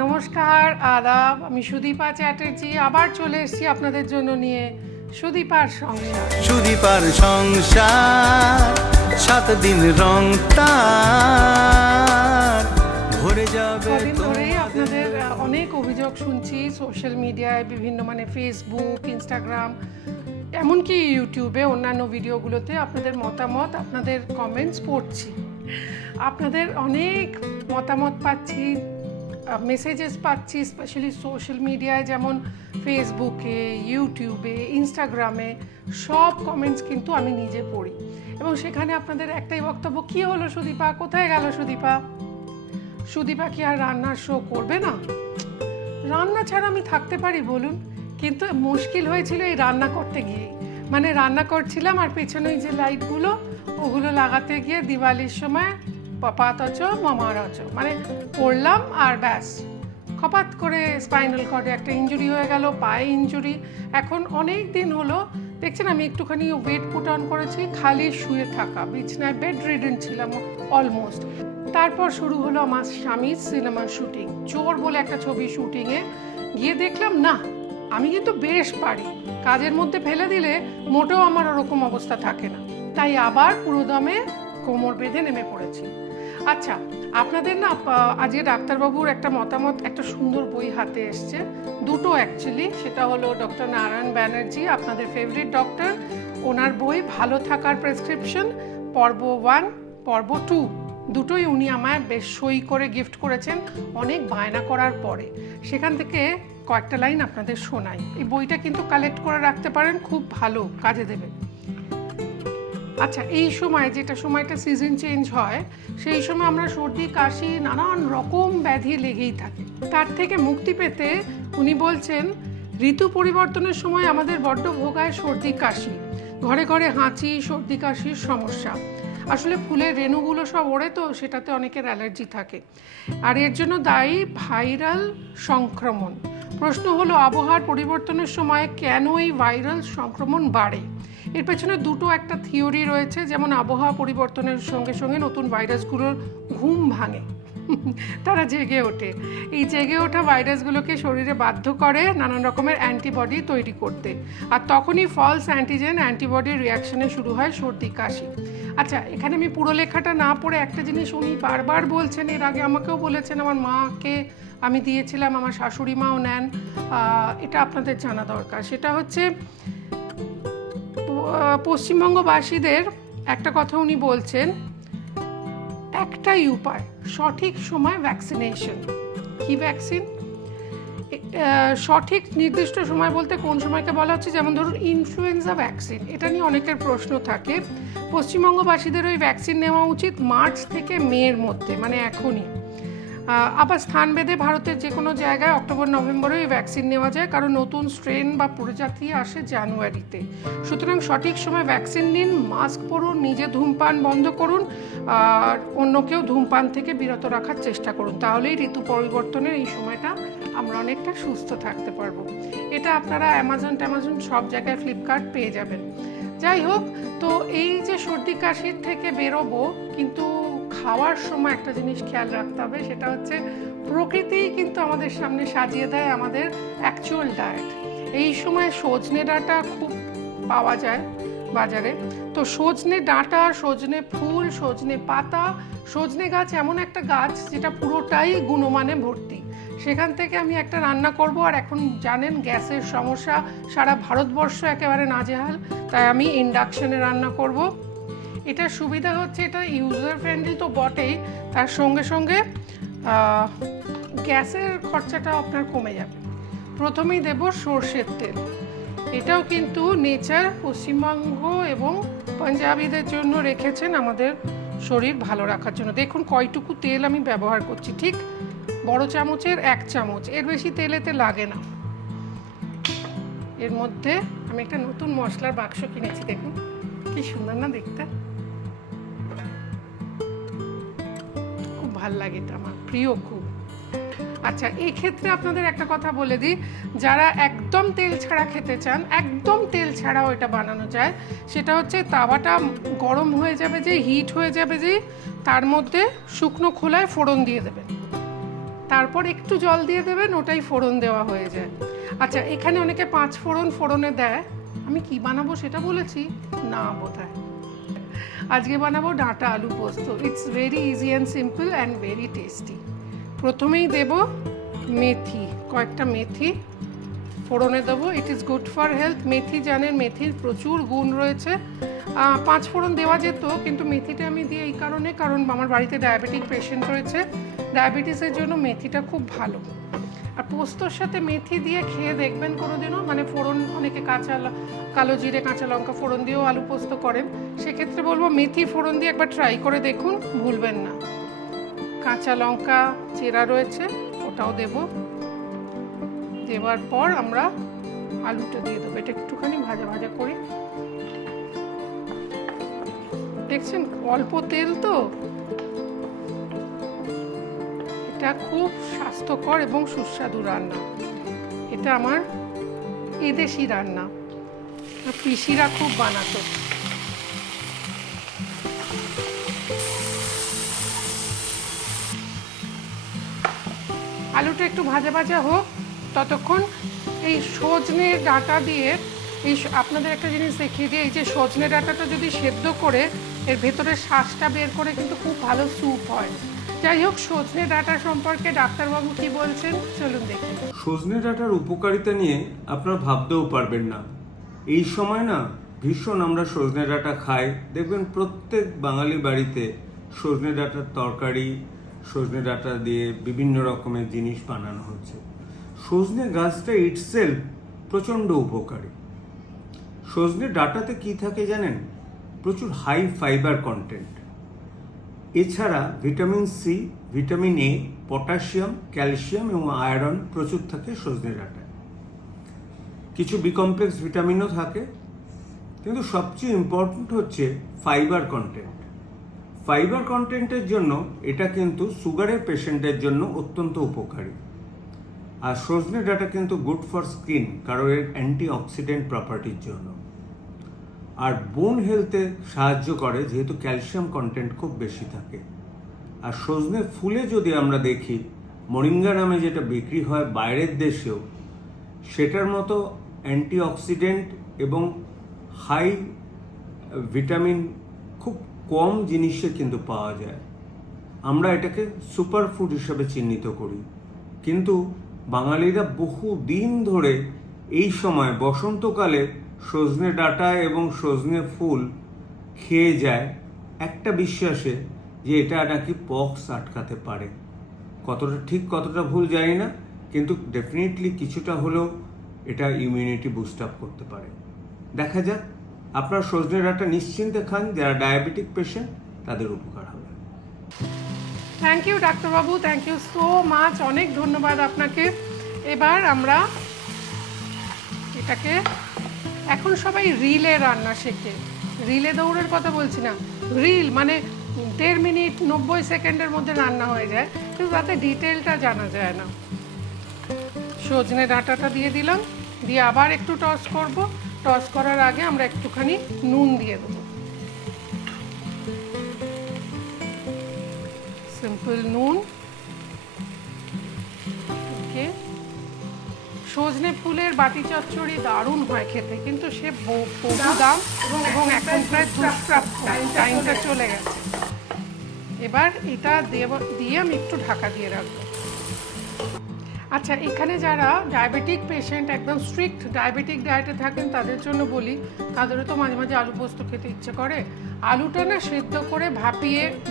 নমস্কার, আদাব। আমি সুদীপা চ্যাটার্জি আবার চলে এসেছি আপনাদের জন্য নিয়ে সুদীপার সংসার। সুদীপার সংসার 7 দিন রং তার ভরে যাবে। কদিন ধরেই আপনাদের অনেক অভিযোগ শুনছি সোশ্যাল মিডিয়ায়, বিভিন্ন ফেসবুক, ইনস্টাগ্রাম, এমনকি ইউটিউবে অন্যান্য ভিডিওগুলোতে আপনাদের মতামত, আপনাদের কমেন্টস পড়ছি। আপনাদের অনেক মতামত পাচ্ছি, মেসেজেস পাচ্ছি, স্পেশালি সোশ্যাল মিডিয়ায়, যেমন ফেসবুকে, ইউটিউবে, ইনস্টাগ্রামে। সব কমেন্টস কিন্তু আমি নিজে পড়ি এবং সেখানে আপনাদের একটাই বক্তব্য, কী হলো সুদীপা, কোথায় গেল সুদীপা? সুদীপা কি আর রান্নার শো করবে না? রান্না ছাড়া আমি থাকতে পারি বলুন? কিন্তু মুশকিল হয়েছিল এই রান্না করতে গিয়ে। রান্না করছিলাম আর পেছনে যে লাইটগুলো, ওগুলো লাগাতে গিয়ে দিওয়ালির সময় পাপাত অচো মামার অচো পড়লাম আর ব্যাস, খপাত করে স্পাইনাল কর্ডে একটা ইনজুরি হয়ে গেল, পায়ে ইনজুরি। এখন অনেক দিন হলো দেখছেন আমি একটুখানি ওয়েট পুট অন করেছি, খালি শুয়ে থাকা, বিছনায় বেড রিডেন ছিলাম অলমোস্ট। তারপর শুরু হলো আমার স্বামীর সিনেমার শুটিং। চোর বলে একটা ছবি শুটিংয়ে গিয়ে দেখলাম না, আমি কিন্তু বেশ পারি, কাজের মধ্যে ফেলে দিলে মোটেও আমার ওরকম অবস্থা থাকে না। তাই আবার পুরোদমে কোমর বেঁধে নেমে পড়েছি। আচ্ছা, আপনাদের না আজকে ডাক্তারবাবুর একটা মতামত, একটা সুন্দর বই হাতে এসছে, দুটো অ্যাকচুয়ালি। সেটা হলো ডক্টর নারায়ণ ব্যানার্জি, আপনাদের ফেভারিট ডক্টর, ওনার বই ভালো থাকার প্রেসক্রিপশন, পর্ব 1, পর্ব 2, দুটোই উনি আমায় বেশ সই করে গিফট করেছেন অনেক বায়না করার পরে। সেখান থেকে কয়েকটা লাইন আপনাদের শোনাই। এই বইটা কিন্তু কালেক্ট করে রাখতে পারেন, খুব ভালো কাজে দেবে। আচ্ছা, এই সময় যেটা সময়টা সিজন চেঞ্জ হয়, সেই সময় আমরা সর্দি কাশি নানান রকম ব্যাধি লেগেই থাকে। তার থেকে মুক্তি পেতে উনি বলছেন, ঋতু পরিবর্তনের সময় আমাদের বড্ড ভোগায় সর্দি কাশি, ঘরে ঘরে হাঁচি, সর্দি কাশির সমস্যা। আসলে ফুলের রেণুগুলো সব ওড়ে, তো সেটাতে অনেকের অ্যালার্জি থাকে, আর এর জন্য দায়ী ভাইরাল সংক্রমণ। প্রশ্ন হলো, আবহাওয়ার পরিবর্তনের সময় কেন এই ভাইরাল সংক্রমণ বাড়ে? এর পেছনে দুটো একটা থিওরি রয়েছে। যেমন আবহাওয়া পরিবর্তনের সঙ্গে সঙ্গে নতুন ভাইরাসগুলোর ঘুম ভাঙে, তারা জেগে ওঠে। এই জেগে ওঠা ভাইরাসগুলোকে শরীরে বাধ্য করে নানান রকমের অ্যান্টিবডি তৈরি করতে, আর তখনই ফলস অ্যান্টিজেন অ্যান্টিবডির রিয়াকশনে শুরু হয় সর্দি কাশি। আচ্ছা, এখানে আমি পুরো লেখাটা না পড়ে একটা জিনিস উনি বারবার বলছেন, এর আগে আমাকেও বলেছেন, আমার মাকে আমি দিয়েছিলাম, আমার শাশুড়ি মাও নেন, এটা আপনাদের জানা দরকার। সেটা হচ্ছে পশ্চিমবঙ্গবাসীদের একটা কথা উনি বলছেন, একটাই উপায়, সঠিক সময় ভ্যাকসিনেশন। কি ভ্যাকসিন? সঠিক নির্দিষ্ট সময় বলতে কোন সময়কে বলা হচ্ছে? যেমন ধরুন ইনফ্লুয়েঞ্জা ভ্যাকসিন, এটা নিয়ে অনেকের প্রশ্ন থাকে। পশ্চিমবঙ্গবাসীদের ওই ভ্যাকসিন নেওয়া উচিত মার্চ থেকে মের মধ্যে, এখনই। আবার স্থানভেদে ভারতের যে কোনো জায়গায় অক্টোবর নভেম্বরে ওই ভ্যাকসিন নেওয়া যায়, কারণ নতুন স্ট্রেন বা প্রজাতি আসে জানুয়ারিতে। সুতরাং সঠিক সময় ভ্যাকসিন নিন, মাস্ক পরুন, নিজে ধূমপান বন্ধ করুন, আর অন্যকেও ধূমপান থেকে বিরত রাখার চেষ্টা করুন। তাহলেই ঋতু পরিবর্তনের এই সময়টা আমরা অনেকটা সুস্থ থাকতে পারবো। এটা আপনারা অ্যামাজন সব জায়গায়, ফ্লিপকার্ট পেয়ে যাবেন। যাই হোক, তো এই যে সর্দি কাশির থেকে বেরোবো, কিন্তু খাওয়ার সময় একটা জিনিস খেয়াল রাখতে হবে, সেটা হচ্ছে প্রকৃতিই কিন্তু আমাদের সামনে সাজিয়ে দেয় আমাদের অ্যাকচুয়াল ডায়েট। এই সময় সজনে ডাঁটা খুব পাওয়া যায় বাজারে, তো সজনে ডাঁটা, সজনে ফুল, সজনে পাতা, সজনে গাছ এমন একটা গাছ যেটা পুরোটাই গুণমানে ভর্তি। সেখান থেকে আমি একটা রান্না করব, আর এখন জানেন গ্যাসের সমস্যা, সারা ভারতবর্ষ একেবারে নাজেহাল, তাই আমি ইন্ডাকশনে রান্না করব। এটার সুবিধা হচ্ছে এটা ইউজার ফ্রেন্ডলি তো বটেই, তার সঙ্গে সঙ্গে গ্যাসের খরচাটা আপনার কমে যাবে। প্রথমেই দেব সর্ষের তেল। এটাও কিন্তু নেচার পশ্চিমবঙ্গ এবং পাঞ্জাবিদের জন্য রেখেছেন আমাদের শরীর ভালো রাখার জন্য। দেখুন কয়টুকু তেল আমি ব্যবহার করছি, ঠিক বড় চামচের 1 চামচ, এর বেশি তেল এতে লাগে না। এর মধ্যে আমি একটা নতুন মশলার বাক্স কিনেছি, দেখুন কি সুন্দর না দেখতে, খুব ভাল লাগে, এটা আমার প্রিয় খুব। আচ্ছা, এই ক্ষেত্রে আপনাদের একটা কথা বলে দিই, যারা একদম তেল ছাড়া খেতে চান, একদম তেল ছাড়াও এটা বানানো যায়। সেটা হচ্ছে তাওয়াটা গরম হয়ে যাবে, যে হিট হয়ে যাবে, যে তার মধ্যে শুকনো খোলায় ফোড়ন দিয়ে দেবেন, তারপর একটু জল দিয়ে দেবেন, ওটাই ফোড়ন দেওয়া হয়ে যায়। আচ্ছা, এখানে অনেকে 5 ফোড়নে দেয়, আমি কি বানাবো সেটা বলেছি না বোধহয়। আজকে বানাবো ডাঁটা আলু পোস্ত। It's very easy and simple and very tasty. প্রথমেই দেব মেথি, কয়েকটা মেথি ফোড়নে দেবো। It is good for health. মেথি জানেন, মেথির প্রচুর গুণ রয়েছে। 5 ফোড়ন দেওয়া যেত, কিন্তু মেথিটা আমি দিই এই কারণে, কারণ আমার বাড়িতে ডায়াবেটিক পেশেন্ট রয়েছে। ডায়াবেটিসের জন্য মেথিটা খুব ভালো। আর পোস্তর সাথে মেথি দিয়ে খেয়ে দেখবেন কোনোদিনও, মানে ফোড়ন অনেকে কালো জিরে কাঁচা লঙ্কা ফোড়ন দিয়েও আলু পোস্ত করেন, সেক্ষেত্রে বলবো মেথি ফোড়ন দিয়ে একবার ট্রাই করে দেখুন, ভুলবেন না। কাঁচা লঙ্কা চেরা রয়েছে, ওটাও দেব। দেওয়ার পর আমরা আলুটা দিয়ে দেবো। এটা একটুখানি ভাজা ভাজা করি। দেখছেন অল্প তেল তো, এটা খুব স্বাস্থ্যকর এবং সুস্বাদু রান্না। এটা আমার এদেশি রান্না, পিসিরা খুব বানাতো। আলুটা একটু ভাজা ভাজা হোক, ততক্ষণ এই সজনে ডাঁটা দিয়ে আপনাদের একটা জিনিস দেখিয়ে দিই। এই যে সজনে ডাঁটাটা যদি সেদ্ধ করে এর ভেতরের শাঁসটা বের করে কিন্তু খুব ভালো স্যুপ হয়। যাই হোক, সজনে ডাঁটা সম্পর্কে ডাক্তারবাবু কি বলছেন চলুন দেখি। সজনে ডাঁটার উপকারিতা নিয়ে আপনারা ভাবতেও পারবেন না। এই সময় না ভীষণ আমরা সজনে ডাঁটা খাই, দেখবেন প্রত্যেক বাঙালি বাড়িতে সজনে ডাঁটার তরকারি, সজনে ডাঁটা দিয়ে বিভিন্ন রকমের জিনিস বানানো হচ্ছে। সজনে গাছটা ইটসেলফ প্রচণ্ড উপকারী। সজনে ডাঁটাতে কি থাকে জানেন? প্রচুর হাই ফাইবার কন্টেন্ট। এছাড়া vitamin C, vitamin A, potassium, calcium এবং আয়রন প্রচুর থাকে সজনে ডাঁটায়। কিছু বি কমপ্লেক্স ভিটামিনও থাকে, কিন্তু সবচেয়ে ইম্পর্ট্যান্ট হচ্ছে ফাইবার কন্টেন্ট। ফাইবার কন্টেন্টের জন্য এটা কিন্তু সুগারের পেশেন্টের জন্য অত্যন্ত উপকারী। আর সজনে ডাঁটা কিন্তু গুড ফর স্কিন, কারণ এর অ্যান্টিঅক্সিডেন্ট প্রপার্টির জন্য। আর বোন হেলথে সাহায্য করে, যেহেতু ক্যালসিয়াম কন্টেন্ট খুব বেশি থাকে। আর সজনে ফুলে যদি আমরা দেখি, মরিঙ্গা নামে যেটা বিক্রি হয় বাইরের দেশেও, সেটার মতো অ্যান্টিঅক্সিডেন্ট এবং হাই ভিটামিন খুব কম জিনিসে কিন্তু পাওয়া যায়। আমরা এটাকে সুপার ফুড হিসেবে চিহ্নিত করি, কিন্তু বাঙালিরা বহু দিন ধরে এই সময় বসন্তকালে সজনে ডাঁটা এবং সজনে ফুল খেয়ে যায় একটা বিশ্বাসে যে এটা নাকি পক্স আটকাতে পারে। কতটা ঠিক কতটা ভুল জানি না, কিন্তু ডেফিনেটলি কিছুটা হলেও এটা ইমিউনিটি বুস্ট আপ করতে পারে। দেখা যাক, আপনার সজনে ডাঁটা নিশ্চিন্তে খান, যারা ডায়াবেটিক পেশেন্ট তাদের উপকার হবে। থ্যাংক ইউ ডাক্তারবাবু, থ্যাংক ইউ সো মাচ, অনেক ধন্যবাদ আপনাকে। এবার আমরা এটাকে, এখন সবাই রিলে রান্না শেখে, রিলে দৌড়ের কথা বলছি না, রিল মানে 1.5 মিনিট 90 সেকেন্ডের মধ্যে রান্না হয়ে যায়, কিন্তু তাতে ডিটেলটা জানা যায় না। সজনে ডাঁটাটা দিয়ে দিলাম, দিয়ে আবার একটু টস করব। টস করার আগে আমরা একটুখানি নুন দিয়ে দেবো, সিম্পল নুন। ওকে, সজনে ফুলের বাটি চচ্চড়ি দারুণ হয় খেতে, কিন্তু সে বহু দাম এবং এখন প্রায় টাইমটা চলে গেছে। এবার এটা দিয়ে আমি একটু ঢাকা দিয়ে রাখবো। আচ্ছা, এখানে যারা ডায়াবেটিক পেশেন্ট, একদম স্ট্রিক্ট ডায়াবেটিক ডায়েটে থাকেন, তাদের জন্য বলি, তাদেরও তো মাঝে মাঝে আলু পোস্ত খেতে ইচ্ছে করে। আলুটা না সেদ্ধ করে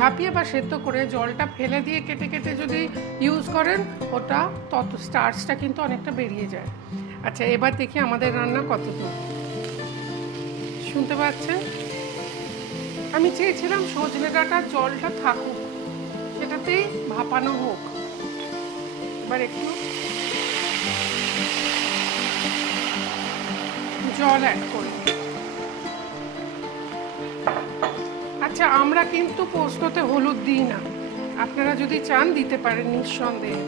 ভাপিয়ে বা সেদ্ধ করে জলটা ফেলে দিয়ে কেটে কেটে যদি ইউজ করেন, ওটা তত স্টার্চটা কিন্তু অনেকটা বেরিয়ে যায়। আচ্ছা, এবার দেখি আমাদের রান্না কতদূর শুনতে পাচ্ছেন। আমি চেয়েছিলাম সজনে ডাঁটার জলটা থাকুক, সেটাতেই ভাপানো হোক। এবার একটু জল অ্যাড করি। আচ্ছা, আমরা কিন্তু পোস্ততে হলুদ দিই না, আপনারা যদি চান দিতে পারেন নিঃসন্দেহে।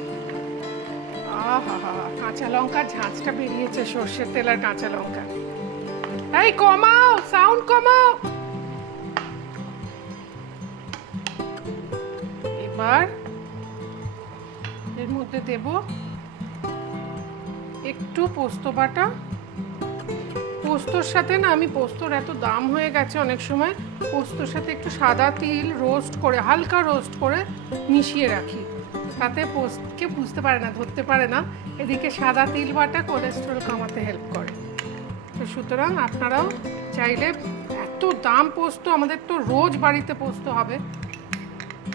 আহা, কাঁচা লঙ্কার ঝাঁঝটা বেরিয়েছে, সর্ষের তেল আর কাঁচা লঙ্কা। এই কমাও, সাউন্ড কমাও। এবার এর মধ্যে মধ্যে দেব একটু পোস্ত বাটা। পোস্তর সাথে না, আমি পোস্তর এত দাম হয়ে গেছে অনেক সময়, পোস্তর সাথে একটু সাদা তিল রোস্ট করে, হালকা রোস্ট করে মিশিয়ে রাখি, তাতে পোস্তকে বুঝতে পারে না, ধরতে পারে না। এদিকে সাদা তিল বাটা কোলেস্টেরল কমাতে হেল্প করে। তো সুতরাং আপনারাও চাইলে, এত দাম পোস্ত, আমাদের তো রোজ বাড়িতে পোস্ত হবে।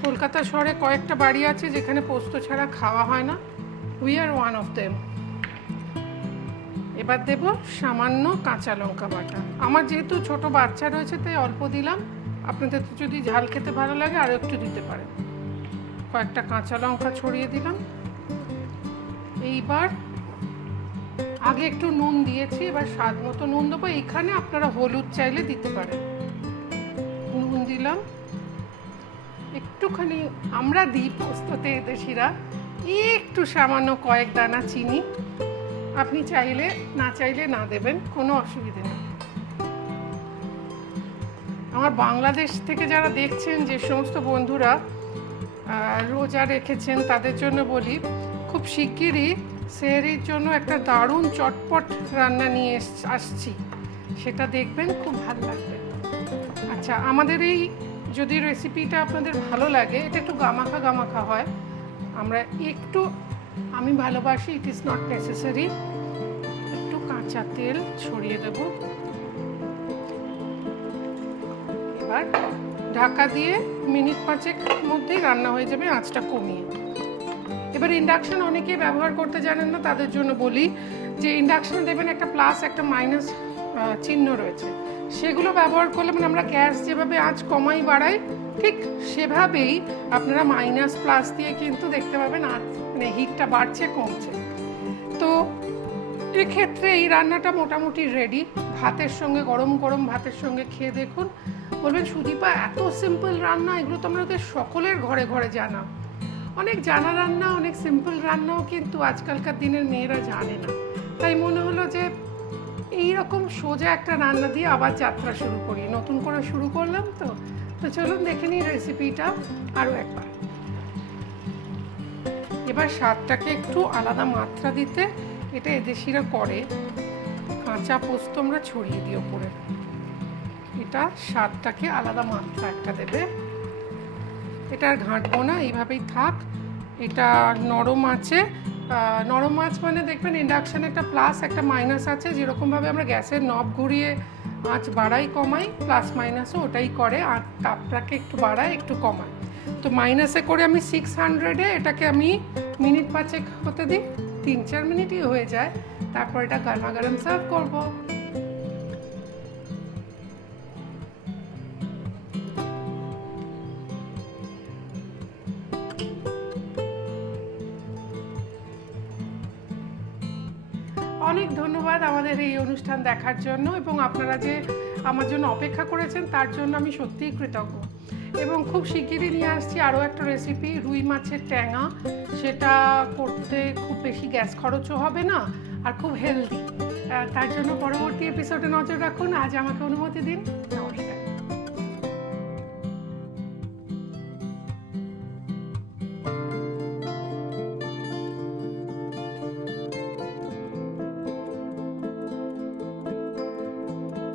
কলকাতা শহরে কয়েকটা বাড়ি আছে যেখানে পোস্ত ছাড়া খাওয়া হয় না। We are one of them. এবার দেব সামান্য কাঁচা লঙ্কা বাটা। আমার যেহেতু ছোট বাচ্চা রয়েছে তাই অল্প দিলাম, আপনাদের তো যদি ঝাল খেতে ভালো লাগে আরও একটু দিতে পারেন। কয়েকটা কাঁচা লঙ্কা ছড়িয়ে দিলাম। এইবার আগে একটু নুন দিয়েছি, এবার স্বাদ মতো নুন দেবো। এইখানে আপনারা হলুদ চাইলে দিতে পারেন। নুন দিলাম একটুখানি, আমরা দিই পোস্ততে দেশিরা, একটু সামান্য কয়েক দানা চিনি। আপনি চাইলে না দেবেন, কোনো অসুবিধে নেই। আমার বাংলাদেশ থেকে যারা দেখছেন, যে সমস্ত বন্ধুরা রোজা রেখেছেন, তাদের জন্য বলি, খুব শিগগিরই সেহরির জন্য একটা দারুণ চটপট রান্না নিয়ে আসছি, সেটা দেখবেন, খুব ভালো লাগবে। আচ্ছা, আমাদের এই যদি রেসিপিটা আপনাদের ভালো লাগে, এটা একটু গামাখা হয়, আমরা একটু, আমি ভালোবাসি, ইট ইজ নট নেসেসারি, একটু কাঁচা তেল ছড়িয়ে দেব। এবার ঢাকা দিয়ে মিনিট 5 মধ্যেই রান্না হয়ে যাবে, আঁচটা কমিয়ে। এবার ইন্ডাকশন অনেকেই ব্যবহার করতে জানেন না, তাদের জন্য বলি যে ইন্ডাকশনে দেবেন একটা প্লাস একটা মাইনাস চিহ্ন রয়েছে, সেগুলো ব্যবহার করলে, মানে আমরা গ্যাস যেভাবে আঁচ কমাই বাড়াই, ঠিক সেভাবেই আপনারা মাইনাস প্লাস দিয়ে কিন্তু দেখতে পাবেন মানে হিটটা বাড়ছে কমছে। তো এক্ষেত্রে এই রান্নাটা মোটামুটি রেডি। ভাতের সঙ্গে, গরম গরম ভাতের সঙ্গে খেয়ে দেখুন, বলবেন সুদীপা এত সিম্পল রান্না, এগুলো তো আমাদের সকলের ঘরে ঘরে জানা। অনেক জানা রান্না, অনেক সিম্পল রান্নাও কিন্তু আজকালকার দিনের মেয়েরা জানে না। তাই মনে হলো যে এইরকম সোজা একটা রান্না দিয়ে আবার যাত্রা শুরু করি, নতুন করে শুরু করলাম। তো চলুন দেখে নিই রেসিপিটা আরও একবার। এবার স্বাদটাকে একটু আলাদা মাত্রা দিতে, এটা এদেশিরা করে, কাঁচা পোস্ত আমরা ছড়িয়ে দিই ওপরে, এটা স্বাদটাকে আলাদা মাত্রা একটা দেবে। এটা আর ঘাঁটবো না, এইভাবেই থাক। এটা নরম আছে, নরম আঁচ মানে দেখবেন ইন্ডাকশানে একটা প্লাস একটা মাইনাস আছে, যেরকমভাবে আমরা গ্যাসের নব ঘুরিয়ে আঁচ বাড়াই কমাই, প্লাস মাইনাসও ওটাই করে, আর তাপটাকে একটু বাড়ায় একটু কমায়। তো মাইনাসে করে আমি 600-এ এটাকে আমি মিনিট 5 হতে দিই, 3-4 মিনিটই হয়ে যায়। তারপর এটা গরমা গরম সার্ভ করবো। অনেক ধন্যবাদ আমাদের এই অনুষ্ঠান দেখার জন্য, এবং আপনারা যে আমার জন্য অপেক্ষা করেছেন তার জন্য আমি সত্যিই কৃতজ্ঞ। এবং খুব শিগগিরই নিয়ে আসছি আরও একটা রেসিপি, রুই মাছের ট্যাঙা। সেটা করতে খুব বেশি গ্যাস খরচও হবে না, আর খুব হেলদি। তার জন্য পরবর্তী এপিসোডে নজর রাখুন। আজ আমাকে অনুমতি দিন।